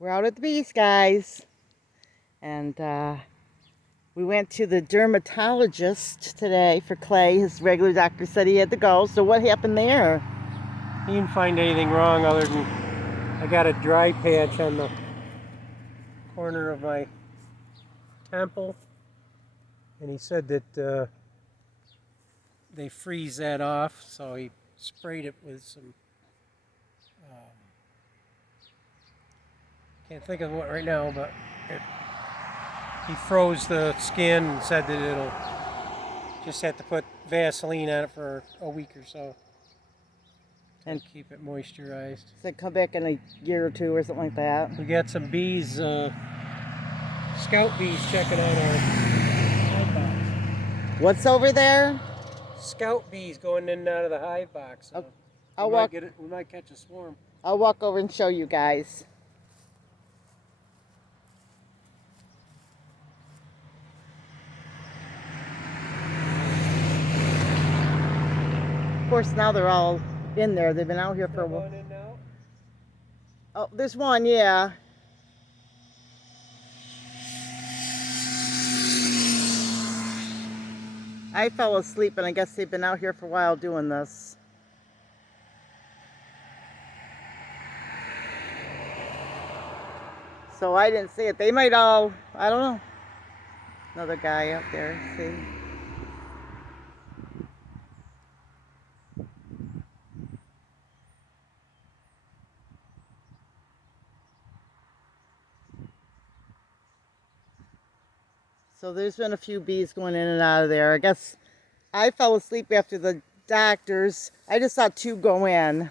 We're out at the beach, guys. And we went to the dermatologist today for Clay. His regular doctor said he had to go. So what happened there? He didn't find anything wrong other than I got a dry patch on the corner of my temple. And he said that they freeze that off, so he sprayed it with some, can't think of what right now, but he froze the skin and said that it'll just have to put Vaseline on it for a week or so and keep it moisturized. Said come back in a year or two or something like that. We got some bees, scout bees checking out our hive box. What's over there? Scout bees going in and out of the hive box. So we might catch a swarm. I'll walk over and show you guys. Of course, now they're all in there. They've been out here for a while. Oh, there's one, yeah. I fell asleep, and I guess they've been out here for a while doing this. So I didn't see it. They might all, I don't know. Another guy up there, see? So there's been a few bees going in and out of there. I guess I fell asleep after the doctors. I just saw two go in.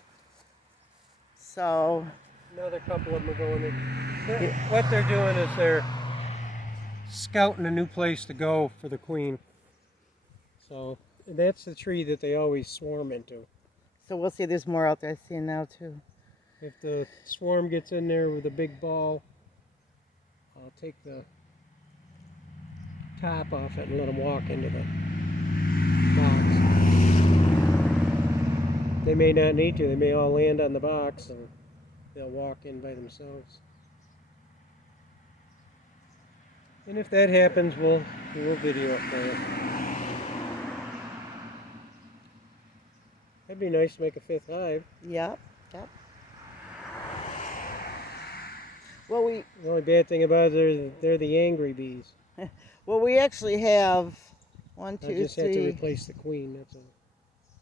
So another couple of them are going in. What they're doing is they're scouting a new place to go for the queen. So that's the tree that they always swarm into. So we'll see. There's more out there. I see now too. If the swarm gets in there with a big ball, I'll take the top off it and let them walk into the box. They may not need to. They may all land on the box and they'll walk in by themselves. And if that happens, we'll video it for you. That'd be nice to make a fifth hive. Yep. Well, the only bad thing about it is they're the angry bees. Well, we actually have one, two, I just three. had to replace the queen. That's all.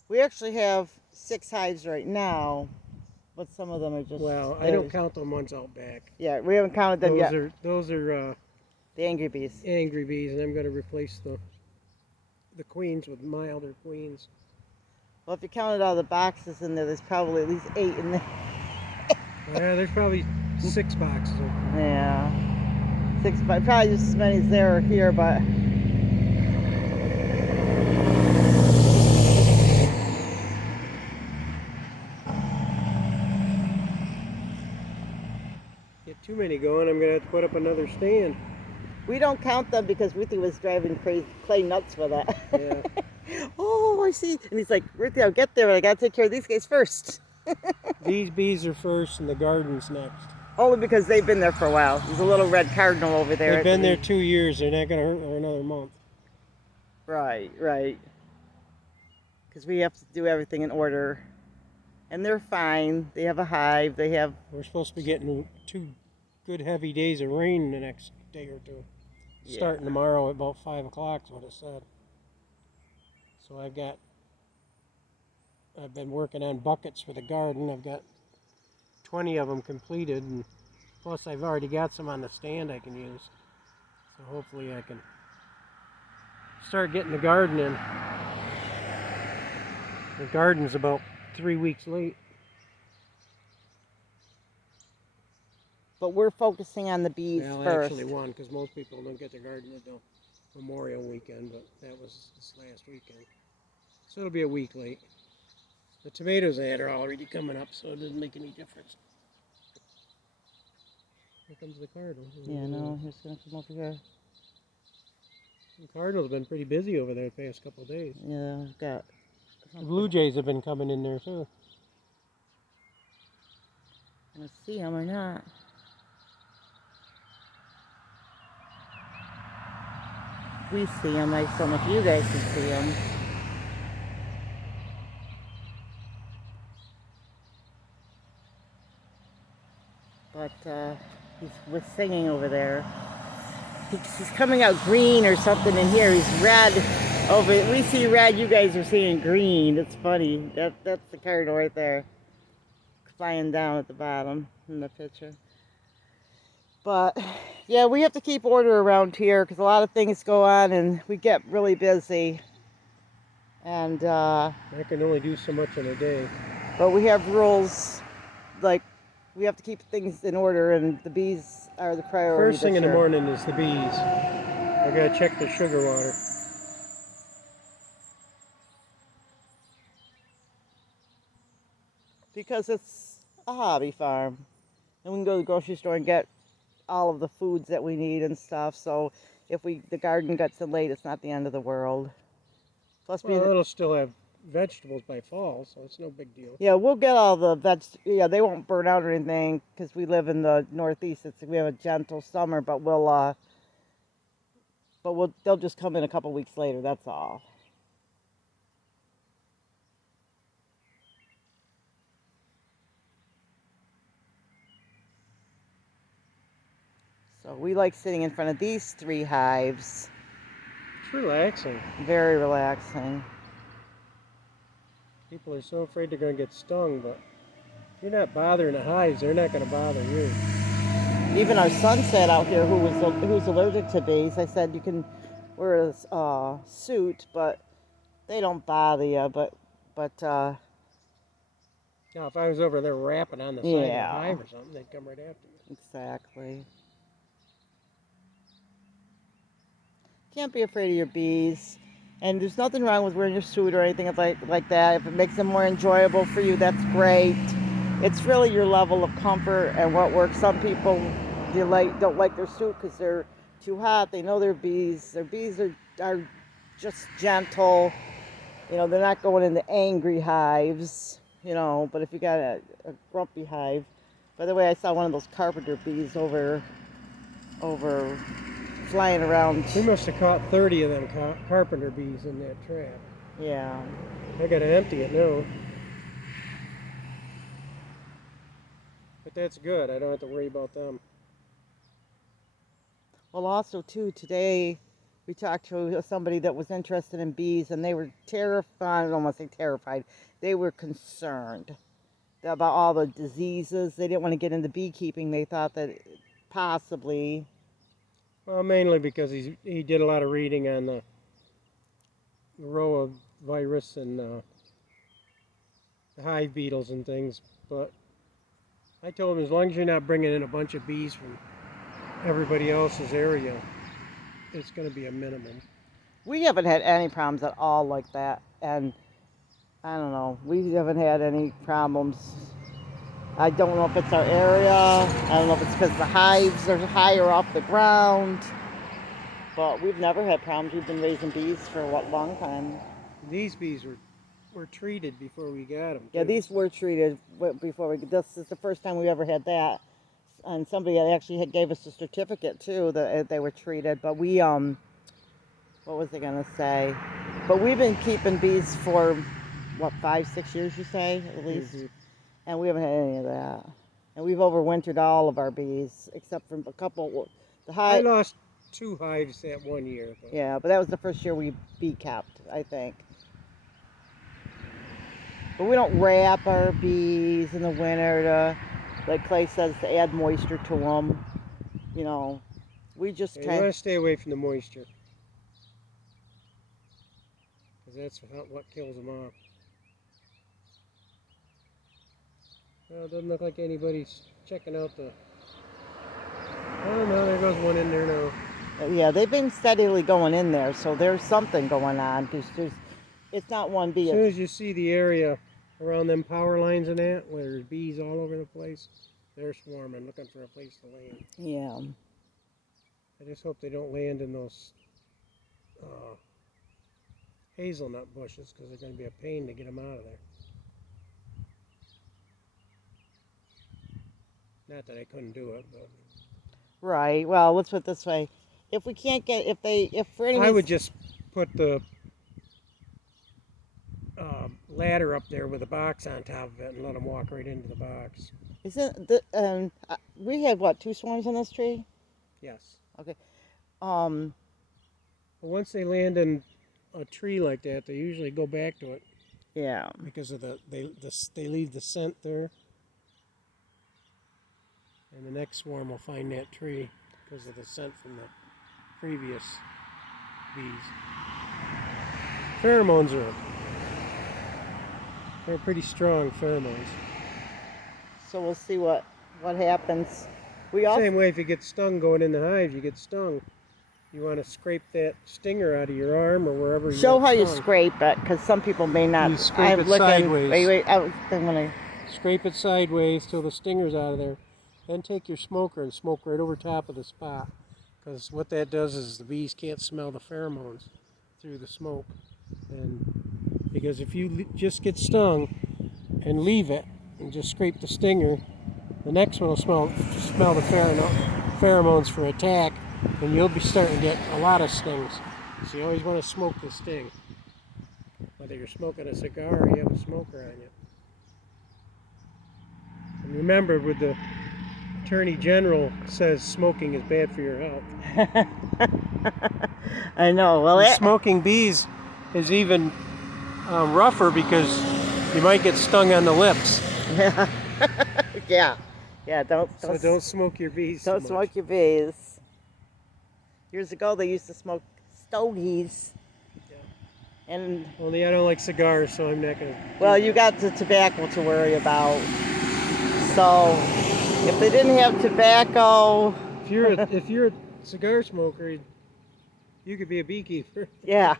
We actually have 6 hives right now, but some of them are just. Well, I don't count the ones out back. Yeah, we haven't counted them yet. Those are the angry bees. Angry bees, and I'm going to replace the queens with milder queens. Well, if you counted all the boxes in there, there's probably at least 8 in there. Yeah, there's probably 6 boxes. Yeah, 6, but probably just as many as there are here, but. Get too many going, I'm going to have to put up another stand. We don't count them because Ruthie was driving Clay nuts for that. Yeah. Oh, I see. And he's like, Ruthie, I'll get there, but I got to take care of these guys first. These bees are first and the garden's next. Only because they've been there for a while. There's a little red cardinal over there. They've been there 2 years. They're not going to hurt for another month. Right. Because we have to do everything in order. And they're fine. They have a hive. We're supposed to be getting 2 good heavy days of rain the next day or 2. Yeah. Starting tomorrow at about 5 o'clock is what it said. So I've been working on buckets for the garden. I've got 20 of them completed, and plus I've already got some on the stand I can use. So hopefully I can start getting the garden in. The garden's about 3 weeks late. But we're focusing on the bees first. Actually 1, because most people don't get their garden until Memorial weekend, but that was this last weekend. So it'll be a week late. The tomatoes I had are already coming up, so it doesn't make any difference. Here comes the cardinal. Yeah, no, he's going to come over here. The cardinal's been pretty busy over there the past couple of days. Yeah, I've got... The blue jays have been coming in there, too. Gonna see them or not. We see them. I just don't know if you guys can see them. But he's singing over there. He's coming out green or something in here. He's red over. We see red. You guys are seeing green. It's funny. That's the cardinal right there, flying down at the bottom in the picture. But yeah, we have to keep order around here because a lot of things go on and we get really busy. And I can only do so much in a day. but we have rules, like we have to keep things in order, and the bees are the priority. First thing in the morning is the bees. I gotta check the sugar water. Because it's a hobby farm, and we can go to the grocery store and get all of the foods that we need and stuff. So if the garden gets in late, it's not the end of the world. Plus, Well, it'll still have vegetables by fall, so it's no big deal. yeah, we'll get all the yeah, they won't burn out or anything because we live in the Northeast. We have a gentle summer, but they'll just come in a couple weeks later. That's all. So we like sitting in front of these 3 hives. It's relaxing. Very relaxing. People are so afraid they're going to get stung, but if you're not bothering the hives, they're not going to bother you. Even our son said out here who's allergic to bees, I said you can wear a suit, but they don't bother you. But now, if I was over there rapping on the side of the hive or something, they'd come right after me. Exactly. Can't be afraid of your bees. And there's nothing wrong with wearing your suit or anything like that. If it makes them more enjoyable for you, that's great. It's really your level of comfort and what works. Some people don't like their suit because they're too hot. They know they're bees. Their bees are just gentle. You know, they're not going into angry hives. You know, but if you got a grumpy hive. By the way, I saw one of those carpenter bees over flying around. We must have caught 30 of them carpenter bees in that trap. Yeah. I got to empty it now. But that's good. I don't have to worry about them. Well, also, too, today we talked to somebody that was interested in bees, and they were terrified. I don't want to say terrified. They were concerned about all the diseases. They didn't want to get into beekeeping. They thought that possibly... Well, mainly because he did a lot of reading on the Varroa virus and the hive beetles and things. But I told him as long as you're not bringing in a bunch of bees from everybody else's area, it's going to be a minimum. We haven't had any problems at all like that. And I don't know. We haven't had any problems. I don't know if it's our area. I don't know if it's because the hives are higher off the ground. But we've never had problems. We've been raising bees for a long time. These bees were treated before we got them. Yeah, these were treated before we. This is the first time we ever had that. And somebody actually gave us a certificate too that they were treated. But we what was I gonna say? But we've been keeping bees for what, 5-6 years, you say, at least. Mm-hmm. And we haven't had any of that. And we've overwintered all of our bees, except for a couple. I lost 2 hives that 1 year. But. Yeah, but that was the first year we bee kept, I think. But we don't wrap our bees in the winter to, like Clay says, to add moisture to them. You know, we just You want to stay away from the moisture. Because that's what kills them off. Well, it doesn't look like anybody's checking out the... Oh no, there goes one in there now. Yeah, they've been steadily going in there, so there's something going on. It's not one bee. As soon as you see the area around them power lines and that, where there's bees all over the place, they're swarming, looking for a place to land. Yeah. I just hope they don't land in those hazelnut bushes, because they're going to be a pain to get them out of there. Not that I couldn't do it, but... Right. Well, let's put it this way. If we can't get, if for any I would reason, just put the ladder up there with a box on top of it and let them walk right into the box. isn't the, we had what, 2 swarms on this tree? Yes. Okay. Um, But once they land in a tree like that, they usually go back to it yeah. because of they leave the scent there, and the next swarm will find that tree because of the scent from the previous bees. Pheromones they're pretty strong pheromones. So we'll see what happens. We also, Same way if you get stung going in the hive, you get stung. You want to scrape that stinger out of your arm or wherever you show got how you stung. scrape it, because some people may not. You scrape it sideways. Wait, I'm gonna. Scrape it sideways till the stinger's out of there. Then take your smoker and smoke right over top of the spot. Because what that does is the bees can't smell the pheromones through the smoke. And because if you just get stung and leave it and just scrape the stinger, the next one will smell the pheromones for attack, and you'll be starting to get a lot of stings. So you always want to smoke the sting. Whether you're smoking a cigar or you have a smoker on you. And remember, with the Attorney General says smoking is bad for your health. I know. Well, And smoking bees is even rougher because you might get stung on the lips. yeah, yeah. Don't smoke your bees. Don't too much. smoke your bees. Years ago, they used to smoke stogies. Yeah. And Only I don't like cigars, so I'm not gonna. well, you got the tobacco to worry about. So if they didn't have tobacco, If you're a cigar smoker, you could be a beekeeper. yeah.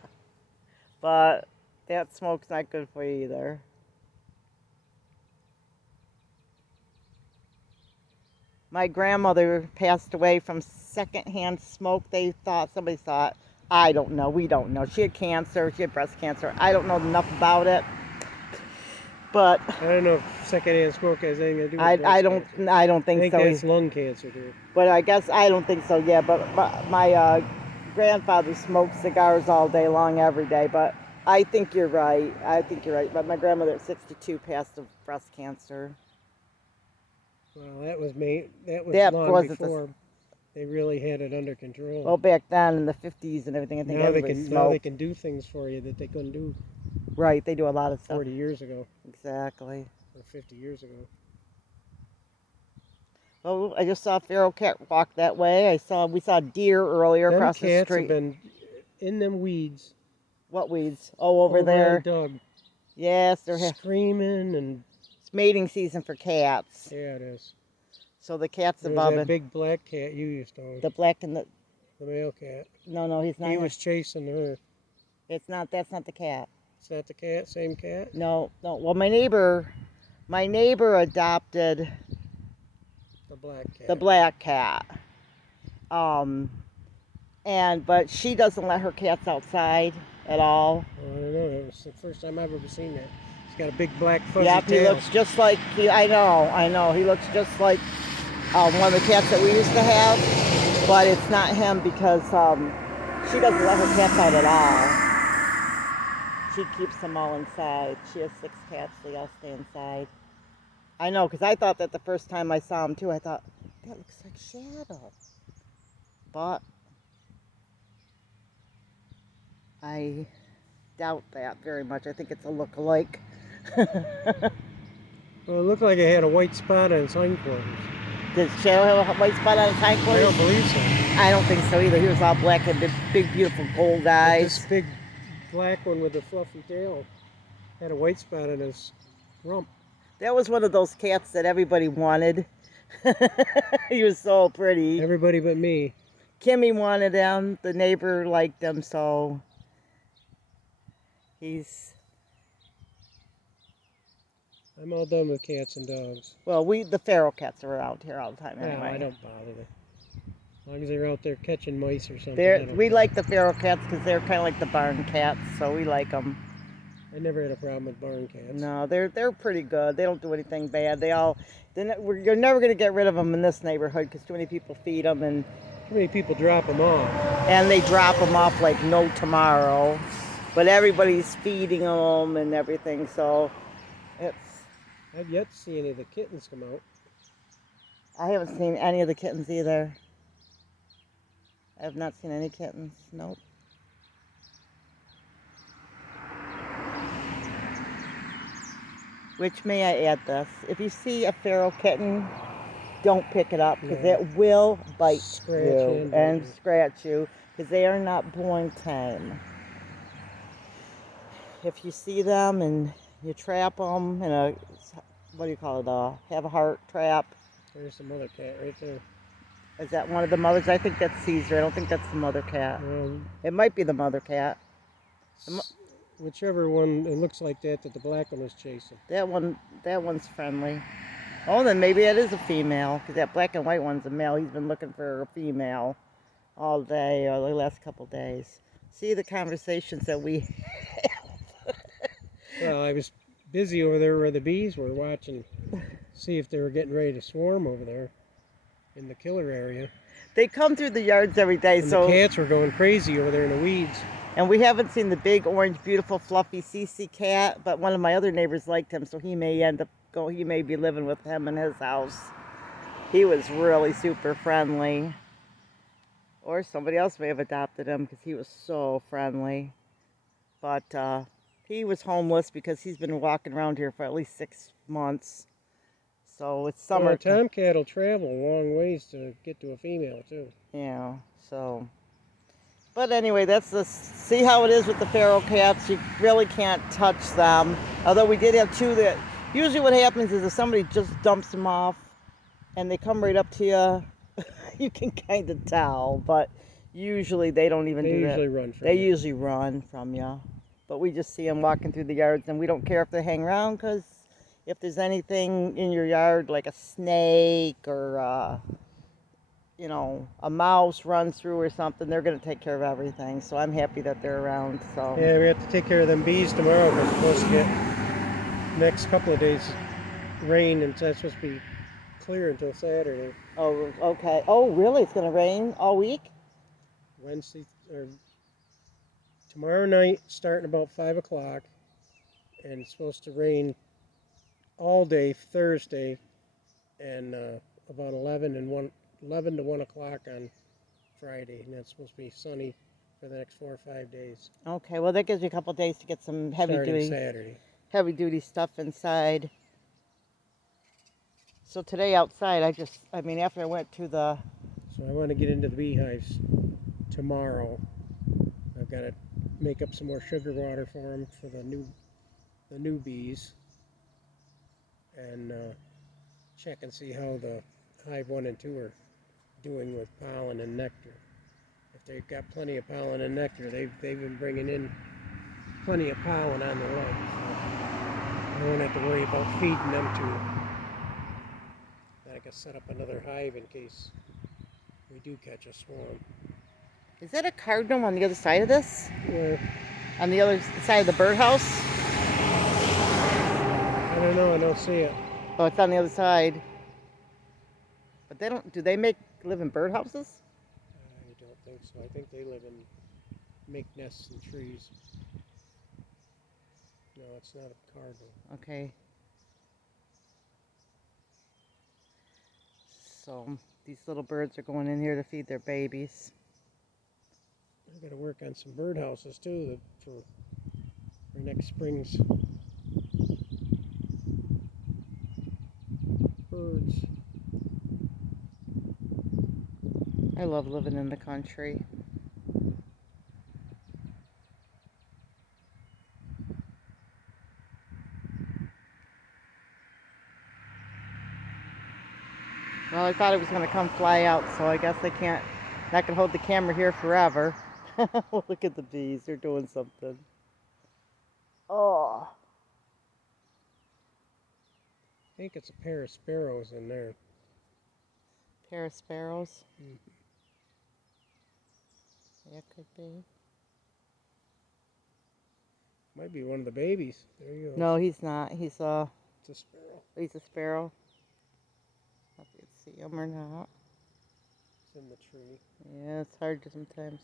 But that smoke's not good for you either. My grandmother passed away from secondhand smoke. Somebody thought, I don't know, we don't know. She had cancer, she had breast cancer. I don't know enough about it. But I don't know if secondhand smoke has anything to do with I breast don't cancer. I don't think I think so. that's lung cancer, dude. But I guess I don't think so. Yeah, but my grandfather smoked cigars all day long, every day. But I think you're right. But my grandmother at 62 passed of breast cancer. Well, that was That long wasn't before they really had it under control. Well, back then in the 50s and everything, I think everybody smoked. Now they can do things for you that they couldn't do Right, they do a lot of stuff. 40 years ago Exactly. or 50 years ago. Well, I just saw a feral cat walk that way. We saw deer earlier Them across the cats street. have been in them weeds. What weeds? Oh, over there. On Doug, Yes, screaming and it's mating season for cats. yeah, it is. So the cats There's above that it. big black cat you used to own. The black and the male cat. no, he's not. He was chasing her. It's not. That's not the cat. Is that the cat? Same cat? No. Well, my neighbor adopted The black cat. the black cat. But she doesn't let her cats outside at all. Oh, I don't know. That was the first time I've ever seen that. He's got a big black fuzzy Yep, tail. he looks just like I know. He looks just like one of the cats that we used to have, but it's not him because she doesn't let her cats out at all. She keeps them all inside. She has 6 cats. They all stay inside. I know, because I thought that the first time I saw him too. I thought that looks like Shadow, but I doubt that very much. I think it's a look-alike. Well, it looked like it had a white spot on its hindquarters. Does Shadow have a white spot on his I hindquarters? don't believe so. I don't think so either. He was all black and big beautiful gold But eyes. this big black one with the fluffy tail had a white spot on his rump. That was one of those cats that everybody wanted. He was so pretty. Everybody but me. Kimmy wanted him. The neighbor liked him, so I'm all done with cats and dogs. well, the feral cats are around here all the time Yeah, anyway. I don't bother them. As long as they're out there catching mice or something. We like the feral cats because they're kind of like the barn cats, so we like them. I never had a problem with barn cats. No, they're pretty good. They don't do anything bad. You're never going to get rid of them in this neighborhood because too many people feed them, and How many people drop them off? And they drop them off like no tomorrow. But everybody's feeding them and everything, so it's... I've yet to see any of the kittens come out. I haven't seen any of the kittens either. I have not seen any kittens. Nope. Which, may I add this, if you see a feral kitten, don't pick it up because No. it will bite Scratch you and and bite you. scratch you because they are not born tame. If you see them and you trap them in a, what do you call it, have a heart trap. There's the mother cat right there. Is that one of the mothers? I think that's Caesar. I don't think that's the mother cat. It might be the mother cat. Whichever one, it looks like that the black one was chasing. That one's friendly. Oh, then maybe that is a female, because that black and white one's a male. He's been looking for a female all day, or the last couple days. See the conversations that we have. Well, I was busy over there where the bees were watching, see if they were getting ready to swarm over there in the killer area. They come through the yards every day, And so the cats were going crazy over there in the weeds. and we haven't seen the big orange, beautiful, fluffy Cece cat, but one of my other neighbors liked him, so he may end up he may be living with him in his house. He was really super friendly. Or somebody else may have adopted him because he was so friendly. But he was homeless because he's been walking around here for at least 6 months. So it's summer. Well, a tomcat will travel long ways to get to a female too. Yeah, so. But anyway, that's the, see how it is with the feral cats. You really can't touch them. Although we did have two that, usually what happens is if somebody just dumps them off and they come right up to you, you can kind of tell. But usually they don't even do that. They usually run from They you. usually run from you. But we just see them walking through the yards and we don't care if they hang around because if there's anything in your yard like a snake or you know, a mouse runs through or something, they're going to take care of everything. So I'm happy that they're around. So Yeah, we have to take care of them bees tomorrow because we're supposed to get next couple of days rain, and that's supposed to be clear until Saturday. Oh, okay. Oh, really? It's going to rain all week? Wednesday or tomorrow night, starting about 5 o'clock, and it's supposed to rain all day Thursday, and about 11 to 1 o'clock on Friday, and that's supposed to be sunny for the next 4 or 5 days. Okay, well that gives you a couple days to get some Starting Saturday. heavy duty stuff inside. So today outside, I mean, after I went to the... So I want to get into the beehives tomorrow. I've got to make up some more sugar water for them for the new bees, and check and see how the hive 1 and 2 are doing with pollen and nectar. If they've got plenty of pollen and nectar, they've been bringing in plenty of pollen on the legs. So I won't have to worry about feeding them to. I can set up another hive in case we do catch a swarm. Is that a cardinal on the other side of this? Well, On the other side of the birdhouse? I don't know. I don't see it. Oh, it's on the other side. But they don't, do they live in birdhouses? I don't think so. I think they make nests in trees. No, it's not a cardinal. Okay. So these little birds are going in here to feed their babies. I got to work on some birdhouses too for next spring's birds. I love living in the country. Well, I thought it was going to come fly out, so I guess I can't, not going to hold the camera here forever. Look at the bees, they're doing something. Oh. I think it's a pair of sparrows in there. Pair of sparrows. Mm-hmm. Yeah, could be. Might be one of the babies. There you go. No, he's not. He's It's a sparrow. a sparrow. If you can see him or not. within the tree. Yeah, it's hard sometimes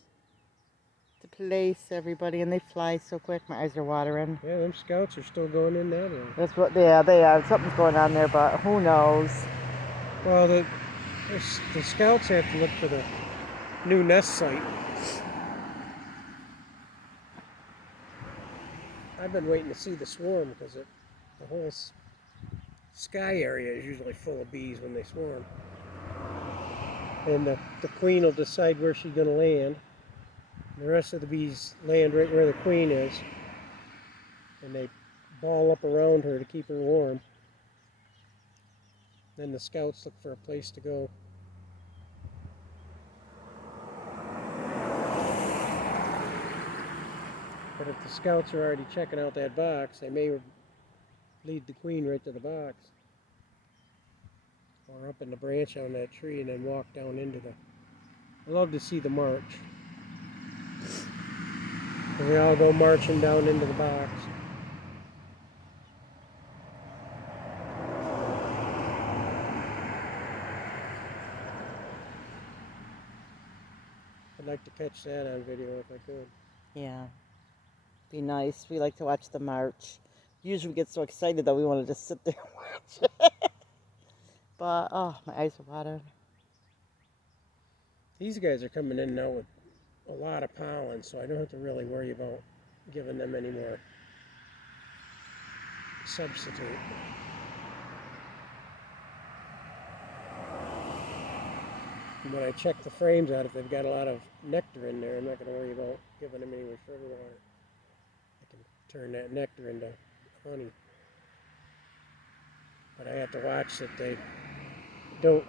to place everybody, and they fly so quick. My eyes are watering. Yeah, them scouts are still going in that area. That's what, yeah, they are. Something's going on there, but who knows? Well, the scouts have to look for the new nest site. I've been waiting to see the swarm because the whole sky area is usually full of bees when they swarm. And the queen will decide where she's going to land. The rest of the bees land right where the queen is. And they ball up around her to keep her warm. Then the scouts look for a place to go. But if the scouts are already checking out that box, they may lead the queen right to the box. Or up in the branch on that tree and then walk down into the... I love to see the march. And they all go marching down into the box. I'd like to catch that on video if I could. Yeah, be nice. We like to watch the march. Usually we get so excited that we want to just sit there and watch it. But, oh, my eyes are watering. These guys are coming in now with a lot of pollen, so I don't have to really worry about giving them any more substitute. And when I check the frames out, if they've got a lot of nectar in there, I'm not going to worry about giving them any more sugar water. I can turn that nectar into honey. But I have to watch that they don't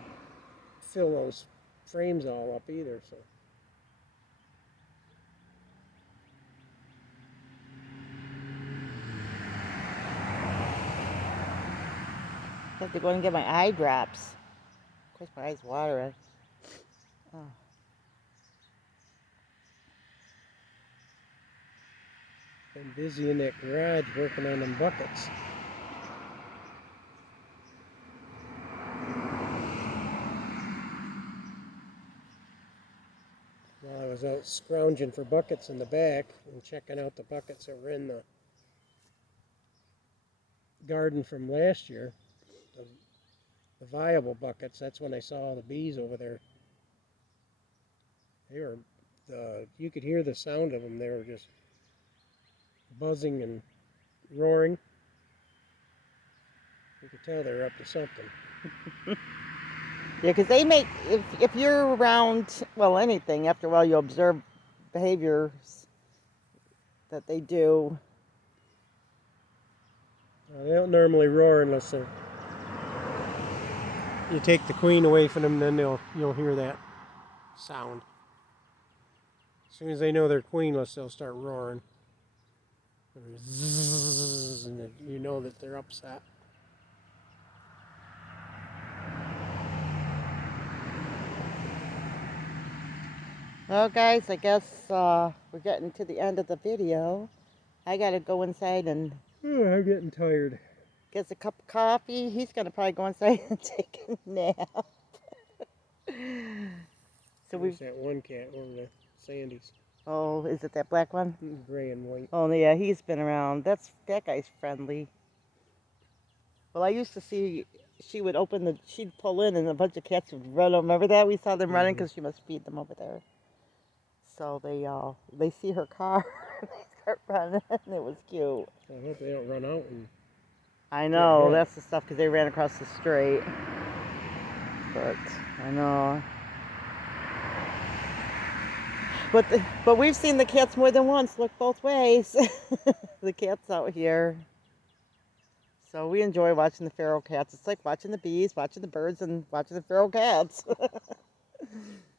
fill those frames all up either, so. I have to go and get my eye drops. Of course, my eyes watering. Oh. Been busy in that garage working on them buckets. While I was out scrounging for buckets in the back and checking out the buckets that were in the garden from last year, the viable buckets, that's when I saw all the bees over there. They were, you could hear the sound of them. They were just buzzing and roaring. You could tell they were up to something. Yeah, because they make, if you're around, well, anything, after a while you observe behaviors that they do. They don't normally roar unless you take the queen away from them, then you'll hear that sound. As soon as they know they're queenless, they'll start roaring. Zzz, and you know that they're upset. Well, guys, I guess we're getting to the end of the video. I gotta go inside and I'm getting tired. get a cup of coffee. He's gonna probably go inside and take a nap. So There's that one cat, one of the Sandies. Oh, is it that black one? Gray and white. Oh, yeah, he's been around. That guy's friendly. Well, I used to see she'd pull in and a bunch of cats would run. Remember that? We saw them running because she must feed them over there. So they see her car and they start running. It was cute. I hope they don't run out. I know, Yeah. that's the stuff because they ran across the street. But I know. But we've seen the cats more than once. Look both ways. The cats out here. So we enjoy watching the feral cats. It's like watching the bees, watching the birds, and watching the feral cats.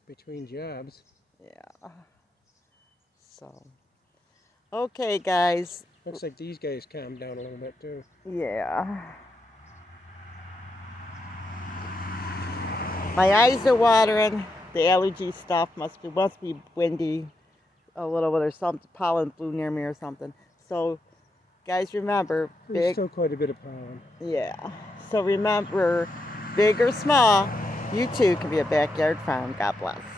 Between jobs. Yeah. So. Okay, guys. Looks like these guys calmed down a little bit too. Yeah. My eyes are watering. The allergy stuff must be windy a little bit or something. Pollen flew near me or something. So, guys, remember, There's still quite a bit of pollen. yeah. So remember, big or small, You too can be a backyard farm. God bless.